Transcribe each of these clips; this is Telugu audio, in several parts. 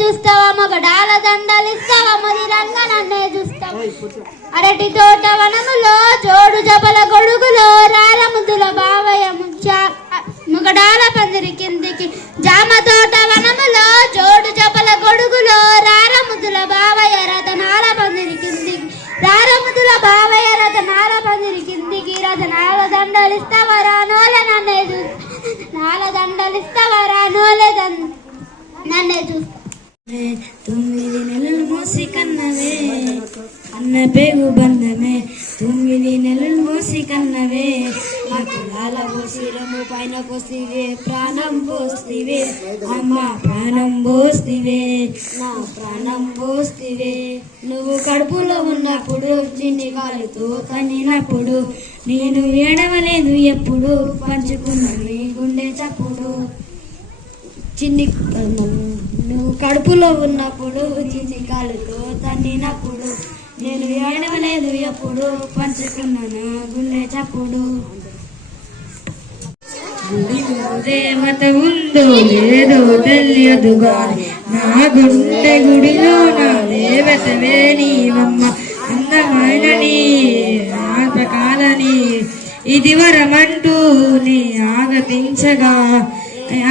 చూస్తావా, మొగడాల దండలిస్తావా, మదిరంగా నన్నే చూస్తావా. అరటి తోట వనములో జోడు జబల గొడుగులో రాల ముద్దుల బావయ్య మొగడాల పందిరి కిందికి. జామ తోట వనములో జోడు జబల గొడుగులో రార ముద్దుల బావయ్య రతనాల పందిరి కిందికి. రార ముద్దుల బావయ్య రతనాల పందిరి కిందికి. రతనాల దండలిస్తావా రానోలే నన్నే నాల దండలిస్తావా రానోలే నన్నే చూస్తా. 9 నెలలు మోసి కన్నవే అన్న పేగు బంధమే. 9 నెలలు మోసి కన్నవే నాకు లాల పోసిరము పైన పోసివే. ప్రాణం పోస్తివే అమ్మ ప్రాణం పోస్తివే, నా ప్రాణం పోస్తివే. నువ్వు కడుపులో ఉన్నప్పుడు చిన్ని కాలుతో కనినప్పుడు నేను ఏడవలేదు ఎప్పుడు. పంచుకున్న నీ గుండె చప్పుడు చిన్ని. నువ్వు కడుపులో ఉన్నప్పుడు చిన్ని కాలుతో తన్నినప్పుడు నేను ఏడవలేదు ఎప్పుడు. పంచుకున్న నా గుండె చప్పుడు. దేవత ఉందో లేదో తెలియదు గాని నా గుండె గుడిలో నా దేవతవే నీవమ్మ. అందమైన నీ ఆటకాలని ఇది వరమంటూ నీ ఆగతించగా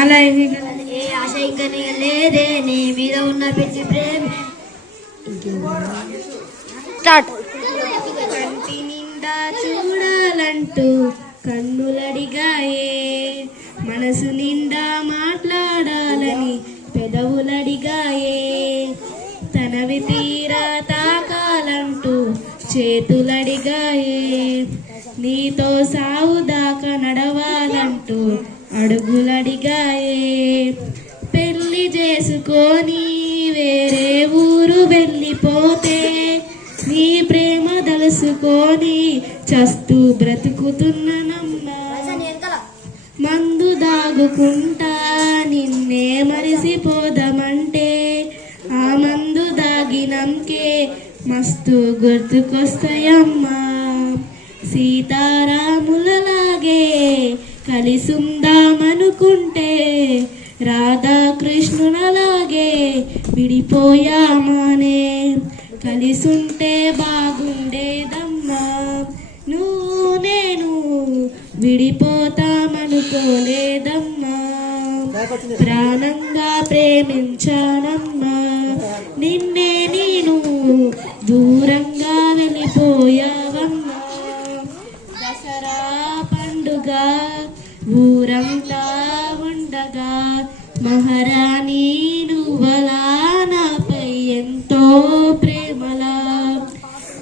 అలా ఆశ ఇంకా లేదే నీ మీద ఉన్న పిచ్చి ప్రేమ. కంటి నిండా చూడాలంటూ కన్నులడిగాయే, మనసు నిండా మాట్లాడాలని పెదవులడిగాయే. తనవి తీరా తాకాలంటూ చేతులడిగాయే, నీతో సావుదాకా నడవాలంటూ అడుగులడిగాయే. పెళ్లి చేసుకొని వేరే ఊరు వెళ్ళిపోతే నీ ప్రేమ దలుసుకొని చస్తూ బ్రతుకుతున్ననమ్మా. మందు దాగుకుంటా నిన్నే మరిసిపోదామంటే ఆ మందు దాగినంకే మస్తు గుర్తుకొస్తాయమ్మా. సీతారాములలాగే కలిసుందామనుకుంటే రాధాకృష్ణునలాగే విడిపోయామానే. కలిసుంటే బాగుండేదమ్మా, నువ్వు నేను విడిపోతామనుకోలేదమ్మా. ప్రాణంగా ప్రేమించానమ్మా, నిన్నే నేను దూరంగా వెళ్ళిపోయావమ్మా. దసరా పండుగ ఊరంతా ఉండగా మహారాణి నువ్వలా నాపై ఎంతో ప్రేమలా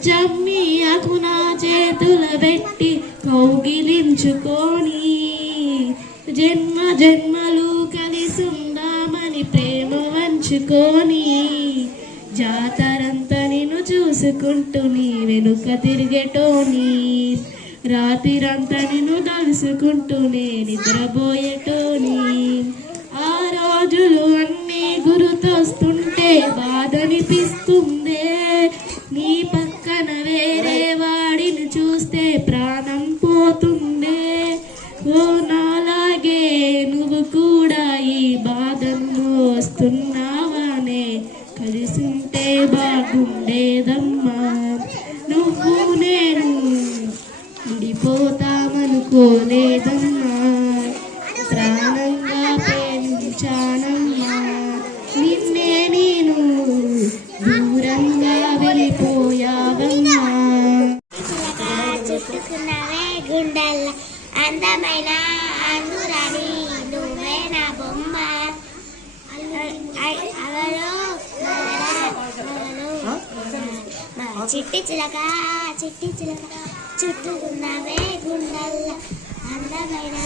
జమ్మియకు నా చేతుల పెట్టి కౌగిలించుకొని జన్మ జన్మలు కలిసుందామని ప్రేమ వంచుకొని జాతరంతా నిన్ను చూసుకుంటూ నీ వెనుక తిరిగేటోని. రాత్రిరంతా నిన్ను తలుసుకుంటూనే నిద్రపోయేటోని. ఆ రోజులు అన్నీ గుర్తొస్తుంటే బాధనిపిస్తుందే. నీ పక్కన వేరే వాడిని చూస్తే ప్రాణం పోతుందే. ఓ నాలాగే నువ్వు కూడా ఈ బాధను మోస్తున్నావానే. కలిసుంటే బాగుండేదమ్మా, నువ్వు నేను విడిపోతామనుకోలేదమ్మా. ప్రాణంగా ప్రేమించానమ్మా, నిన్నే నేను దూరంగా వెళ్ళిపోయావమ్మా. చుట్టుకున్నవే గుండెల్ల అందమైన అందురాని నువ్వే నా బొమ్మ. చిట్టి చిలక చిట్టి చిలక చుట్టుకున్నవే గుండెల్ల అందమైన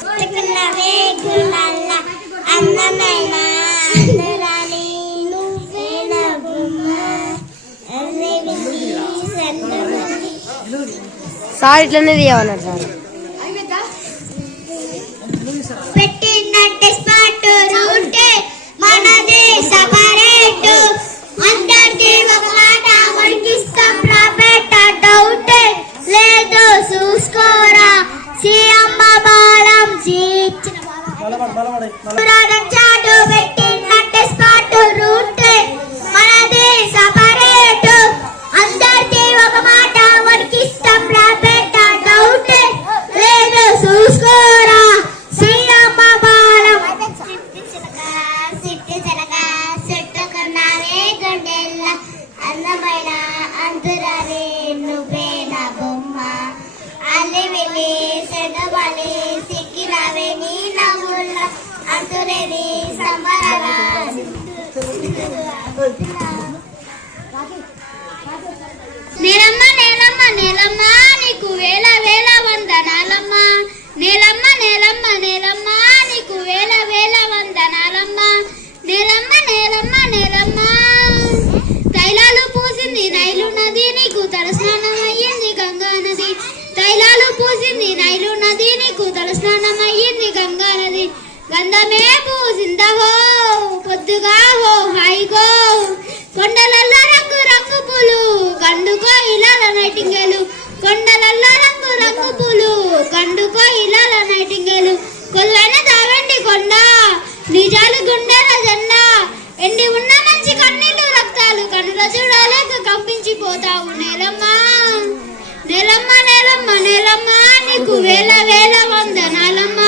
చుట్టుకున్నవే గుండెల్ల అందమైన అందురాని నువ్వే నా బొమ్మ. సార్ ఇట్లనే తీయమన్నారు సార్. పెట్టిందంటే స్పాట్ రూటే మనదే సపరేట్. అందరికీ ఒక మాట వడికిస్తాం రాబేట డౌటే లేదు చూసుకోరా. సీఎమ్మ బాలం చీచిన చాటు పెట్టినట్టే స్పాట్ రూట్ మనది సపరేట్ అందరిది ఒక మాట వణికిస్తాం రాబెట్ట డౌట్ లేదు చూసుకోరా శ్రీరామ బాలం సిట్టి చిలక చెట్టు కన్నారే గొండెల్ల అందమైన అంతురారే నువ్వే నా బొమ్మ అల్లి వెళ్ళి సెడబలి సిక్కినవే నీ నవ్వుల అంతురేది సంబరగా నేలమ్మ నేలమ్మ నేలమ్మ నీకు వేల వేల వందనాలమ్మ నేలమ్మ నేలమ్మ నేలమ్మ నీకు వేల వేల వందనాలమ్మ నేలమ్మ నేలమ్మ నేలమ్మ తైలాలు పూసింది నైలు నది నీకు తలస్నానం అయ్యింది గంగా నది తైలాలు పూసింది నైలు నది నీకు తలస్నానం అయ్యింది గంగా నది గంధమే పూసిందహో పొద్దుగా హో హాయిగో కొండలల్లో రంగు రంగు పూలు కండుకో ఇలాల నైటింగేలు కొండలల్లో రంగు రంగు పూలు కండుకో ఇలాల నైటింగేలు కొల్లన దావండి కొండ నిజాలు గుండెల జెండా ఎండి ఉన్న మంచి కన్నీళ్లు రక్తాలు కనుల చూడలేక కంపించిపోతావు నేలమ్మ నేలమ్మ నేలమ్మ నేలమ్మ నీకు వేల వేల వందనాలమ్మ